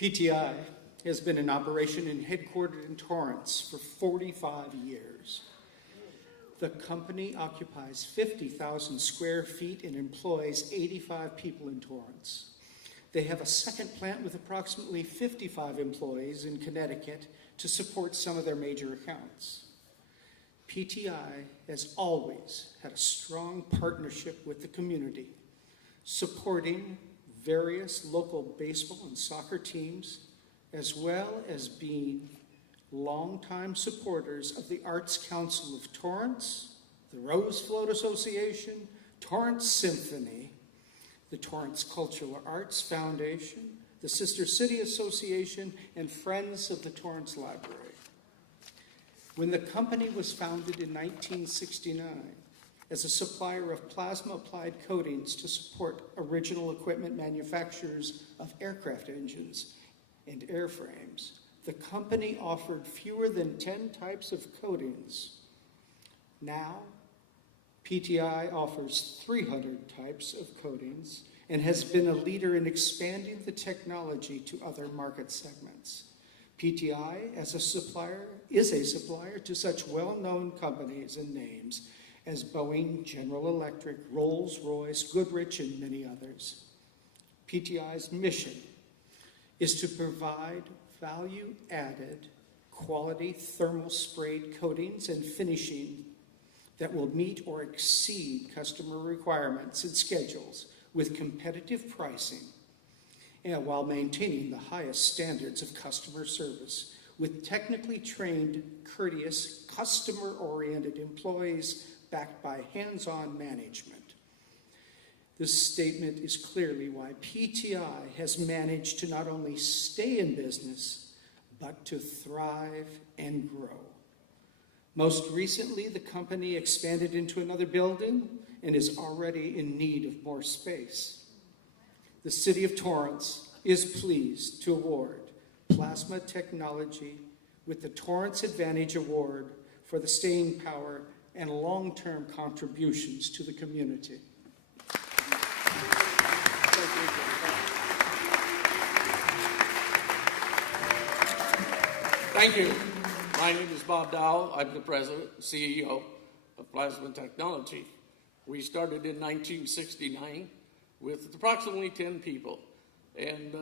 PTI has been in operation and headquartered in Torrance for 45 years. The company occupies 50,000 square feet and employs 85 people in Torrance. They have a second plant with approximately 55 employees in Connecticut to support some of their major accounts. PTI has always had a strong partnership with the community, supporting various local baseball and soccer teams, as well as being longtime supporters of the Arts Council of Torrance, the Rose Float Association, Torrance Symphony, the Torrance Cultural Arts Foundation, the Sister City Association, and Friends of the Torrance Library. When the company was founded in 1969 as a supplier of plasma-applied coatings to support original equipment manufacturers of aircraft engines and airframes, the company offered fewer than 10 types of coatings. Now, PTI offers 300 types of coatings and has been a leader in expanding the technology to other market segments. PTI is a supplier to such well-known companies and names as Boeing, General Electric, Rolls-Royce, Goodrich, and many others. PTI's mission is to provide value-added, quality thermal sprayed coatings and finishing that will meet or exceed customer requirements and schedules with competitive pricing, and while maintaining the highest standards of customer service with technically trained, courteous, customer-oriented employees backed by hands-on management. This statement is clearly why PTI has managed to not only stay in business, but to thrive and grow. Most recently, the company expanded into another building and is already in need of more space. The City of Torrance is pleased to award Plasma Technology with the Torrance Advantage Award for the staying power and long-term contributions to the community. Thank you. My name is Bob Dowell. I'm the president, CEO of Plasma Technology. We started in 1969 with approximately 10 people. And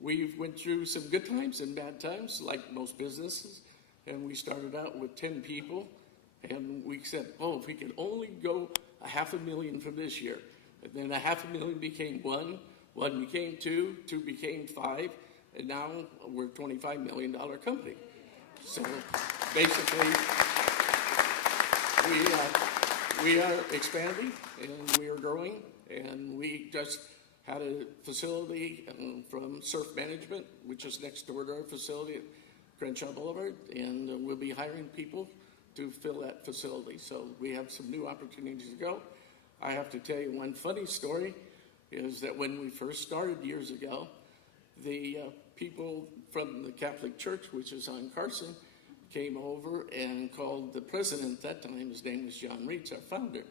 we went through some good times and bad times, like most businesses. And we started out with 10 people. And we said, oh, if we could only go $500,000 from this year. And then $500,000 became one became two became five, and now we're a $25 million company. So basically, we are expanding and we are growing, and we just had a facility from Surf Management, which is next door to our facility at Crenshaw Boulevard, and we'll be hiring people to fill that facility. So we have some new opportunities to go. I have to tell you one funny story is that when we first started years ago, the people from the Catholic Church, which is on Carson, came over and called the president at that time, his name was John Reitz, our founder,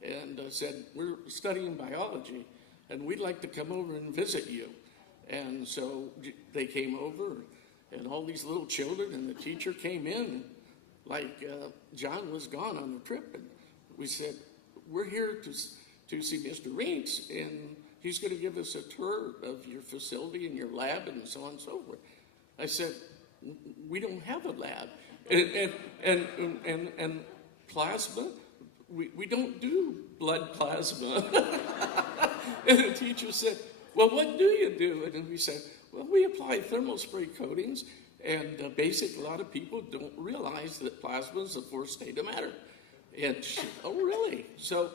and said, we're studying biology, and we'd like to come over and visit you. And so they came over, and all these little children, and the teacher came in, like John was gone on the trip, and we said, we're here to see Mr. Reitz, and he's going to give us a tour of your facility and your lab and so on and so forth. I said, we don't have a lab. And plasma, we don't do blood plasma. And the teacher said, well, what do you do? And we said, well, we apply thermal spray coatings, and basically a lot of people don't realize that plasma is the fourth state of matter. And she said, oh, really? So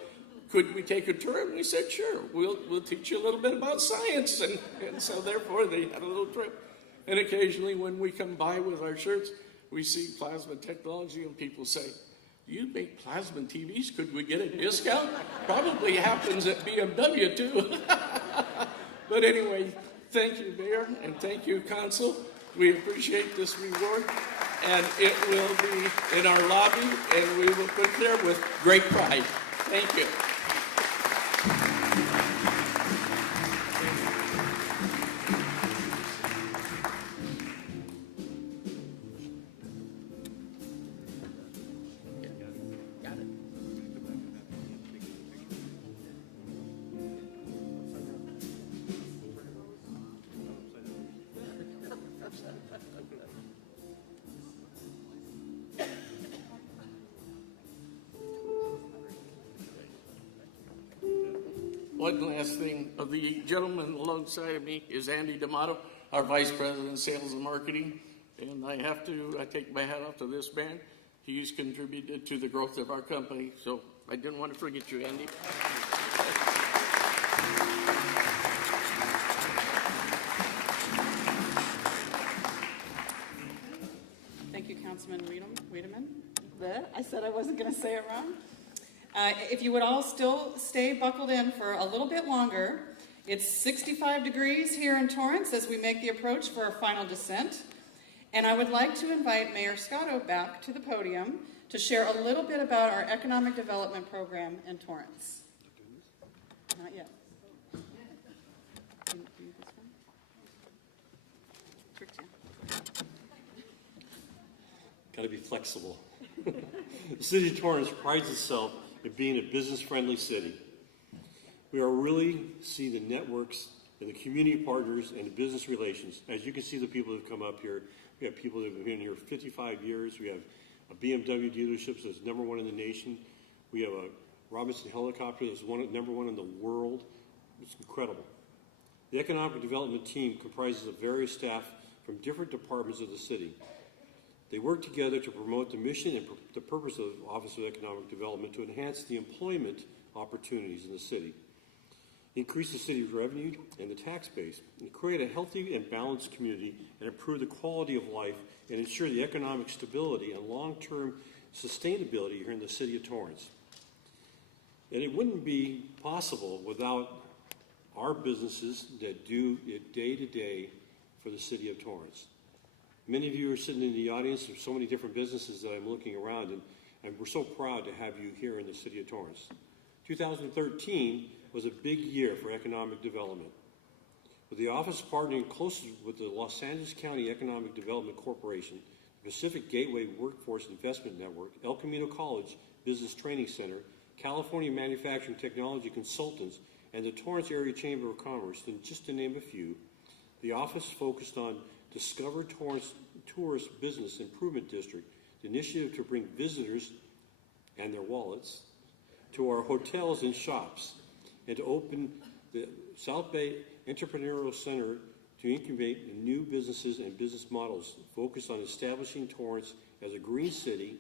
could we take a tour? And we said, sure, we'll teach you a little bit about science. And so therefore they had a little trip. And occasionally when we come by with our shirts, we see Plasma Technology and people say, you make plasma TVs, could we get a discount? Probably happens at BMW too. But anyway, thank you, Mayor, and thank you, Council. We appreciate this reward, and it will be in our lobby, and we will put it there with great pride. Thank you. one last thing. The gentleman alongside of me is Andy D'Amato, our Vice President of Sales and Marketing. And I take my hat off to this man. He's contributed to the growth of our company. So I didn't want to forget you, Andy. Thank you, Councilman Wiedemann. I said I wasn't going to say it wrong. If you would all still stay buckled in for a little bit longer, it's 65 degrees here in Torrance as we make the approach for our final descent. And I would like to invite Mayor Scotto back to the podium to share a little bit about our economic development program in Torrance. Not yet. Can you use this one? Tricked you. Got to be flexible. The city of Torrance prides itself in being a business-friendly city. We are really seeing the networks and the community partners and the business relations. As you can see, the people that have come up here, we have people that have been here 55 years. We have a BMW dealership that's #1 in the nation. We have a Robinson helicopter that's #1 in the world. It's incredible. The economic development team comprises of various staff from different departments of the city. They work together to promote the mission and the purpose of the Office of Economic Development to enhance the employment opportunities in the city, increase the city's revenue and the tax base, and create a healthy and balanced community and improve the quality of life and ensure the economic stability and long-term sustainability here in the city of Torrance. And it wouldn't be possible without our businesses that do it day to day for the city of Torrance. Many of you are sitting in the audience. There's so many different businesses that I'm looking around, and we're so proud to have you here in the city of Torrance. 2013 was a big year for economic development. With the office partnering closely with the Los Angeles County Economic Development Corporation, the Pacific Gateway Workforce Investment Network, El Camino College Business Training Center, California Manufacturing Technology Consultants, and the Torrance Area Chamber of Commerce, and just to name a few, the office focused on Discover Torrance Tourist Business Improvement District, the initiative to bring visitors and their wallets to our hotels and shops, and to open the South Bay Entrepreneurial Center to incubate new businesses and business models focused on establishing Torrance as a green city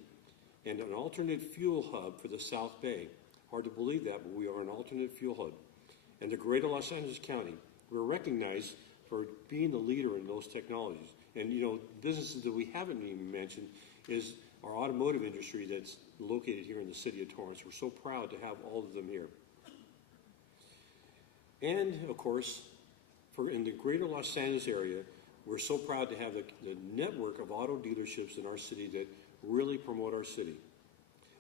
and an alternate fuel hub for the South Bay. Hard to believe that, but we are an alternate fuel hub. And the greater Los Angeles County, we're recognized for being the leader in those technologies. And, you know, businesses that we haven't even mentioned is our automotive industry that's located here in the city of Torrance. We're so proud to have all of them here. And, of course, in the greater Los Angeles area, we're so proud to have the network of auto dealerships in our city that really promote our city.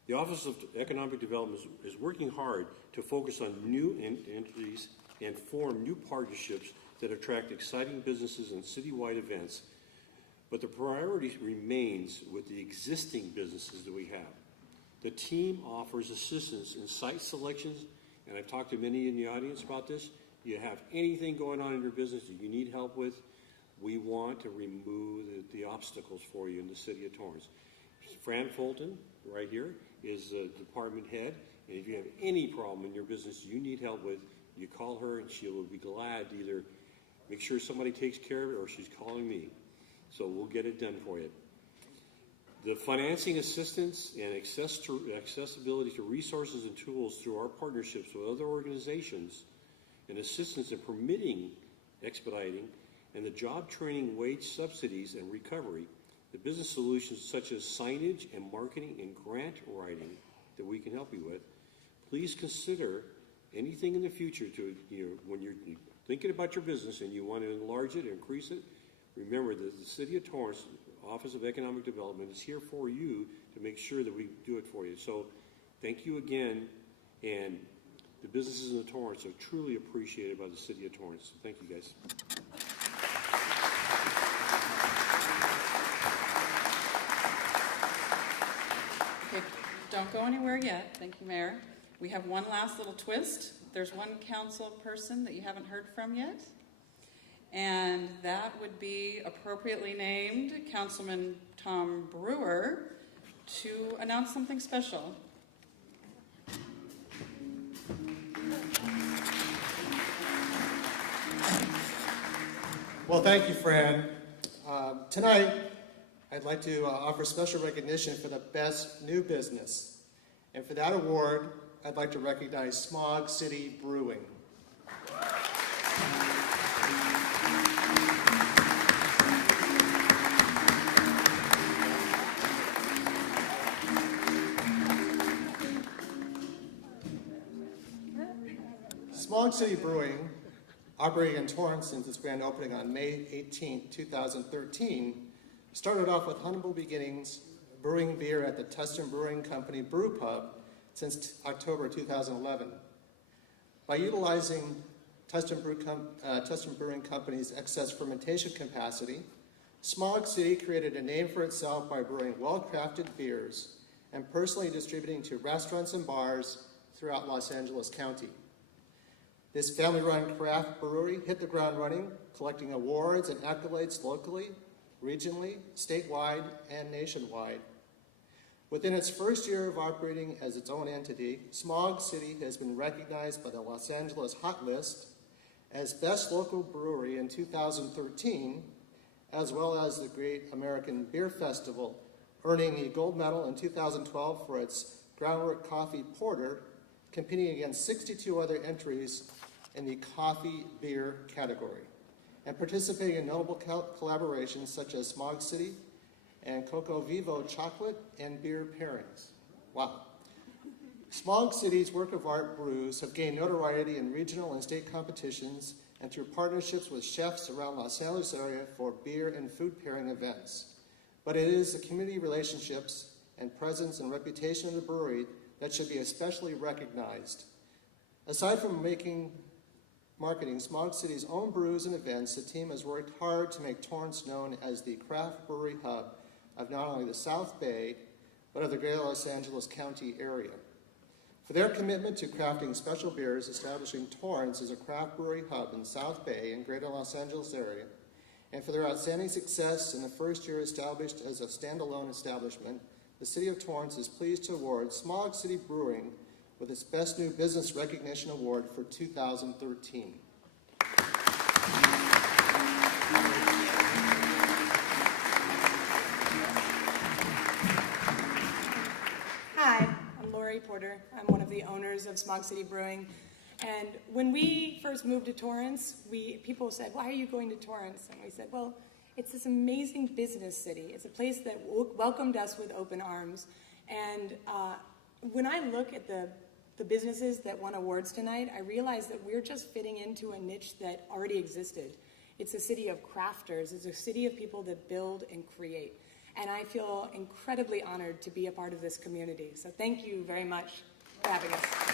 The Office of Economic Development is working hard to focus on new entities and form new partnerships that attract exciting businesses and citywide events, but the priority remains with the existing businesses that we have. The team offers assistance in site selections, and I've talked to many in the audience about this. You have anything going on in your business that you need help with, we want to remove the obstacles for you in the city of Torrance. Fran Fulton, right here, is the department head, and if you have any problem in your business you need help with, you call her and she will be glad to either make sure somebody takes care of it or she's calling me. So we'll get it done for you. The financing assistance and accessibility to resources and tools through our partnerships with other organizations and assistance in permitting, expediting, and the job training, wage subsidies, and recovery, the business solutions such as signage and marketing and grant writing that we can help you with. Please consider anything in the future to, when you're thinking about your business and you want to enlarge it, increase it, remember that the City of Torrance Office of Economic Development is here for you to make sure that we do it for you. So thank you again, and the businesses in the Torrance are truly appreciated by the City of Torrance. So thank you guys. Okay, don't go anywhere yet. Thank you, Mayor. We have one last little twist. There's one council person that you haven't heard from yet, and that would be appropriately named Councilman Tom Brewer to announce something special. Well, thank you, Fran. Tonight, I'd like to offer special recognition for the best new business. And for that award, I'd like to recognize Smog City Brewing. Smog City Brewing, operating in Torrance since its grand opening on May 18, 2013, started off with humble beginnings brewing beer at the Tustin Brewing Company Brew Pub since October 2011. By utilizing Tustin Brewing Company's excess fermentation capacity, Smog City created a name for itself by brewing well-crafted beers and personally distributing to restaurants and bars throughout Los Angeles County. This family-run craft brewery hit the ground running, collecting awards and accolades locally, regionally, statewide, and nationwide. Within its first year of operating as its own entity, Smog City has been recognized by the Los Angeles Hot List as Best Local Brewery in 2013, as well as the Great American Beer Festival, earning a gold medal in 2012 for its Groundwork Coffee Porter, competing against 62 other entries in the coffee beer category, and participating in notable collaborations such as Smog City and Coco Vivo chocolate and beer pairings. Wow. Smog City's work of art brews have gained notoriety in regional and state competitions and through partnerships with chefs around Los Angeles area for beer and food pairing events. But it is the community relationships and presence and reputation of the brewery that should be especially recognized. Aside from marketing Smog City's own brews and events, the team has worked hard to make Torrance known as the craft brewery hub of not only the South Bay, but of the greater Los Angeles County area. For their commitment to crafting special beers, establishing Torrance as a craft brewery hub in South Bay and greater Los Angeles area, and for their outstanding success in the first year established as a standalone establishment, the City of Torrance is pleased to award Smog City Brewing with its Best New Business Recognition Award for 2013. Hi, I'm Lori Porter. I'm one of the owners of Smog City Brewing. And when we first moved to Torrance, people said, "Why are you going to Torrance?" And we said, well, it's this amazing business city. It's a place that welcomed us with open arms. And when I look at the businesses that won awards tonight, I realize that we're just fitting into a niche that already existed. It's a city of crafters. It's a city of people that build and create. And I feel incredibly honored to be a part of this community. So thank you very much for having us.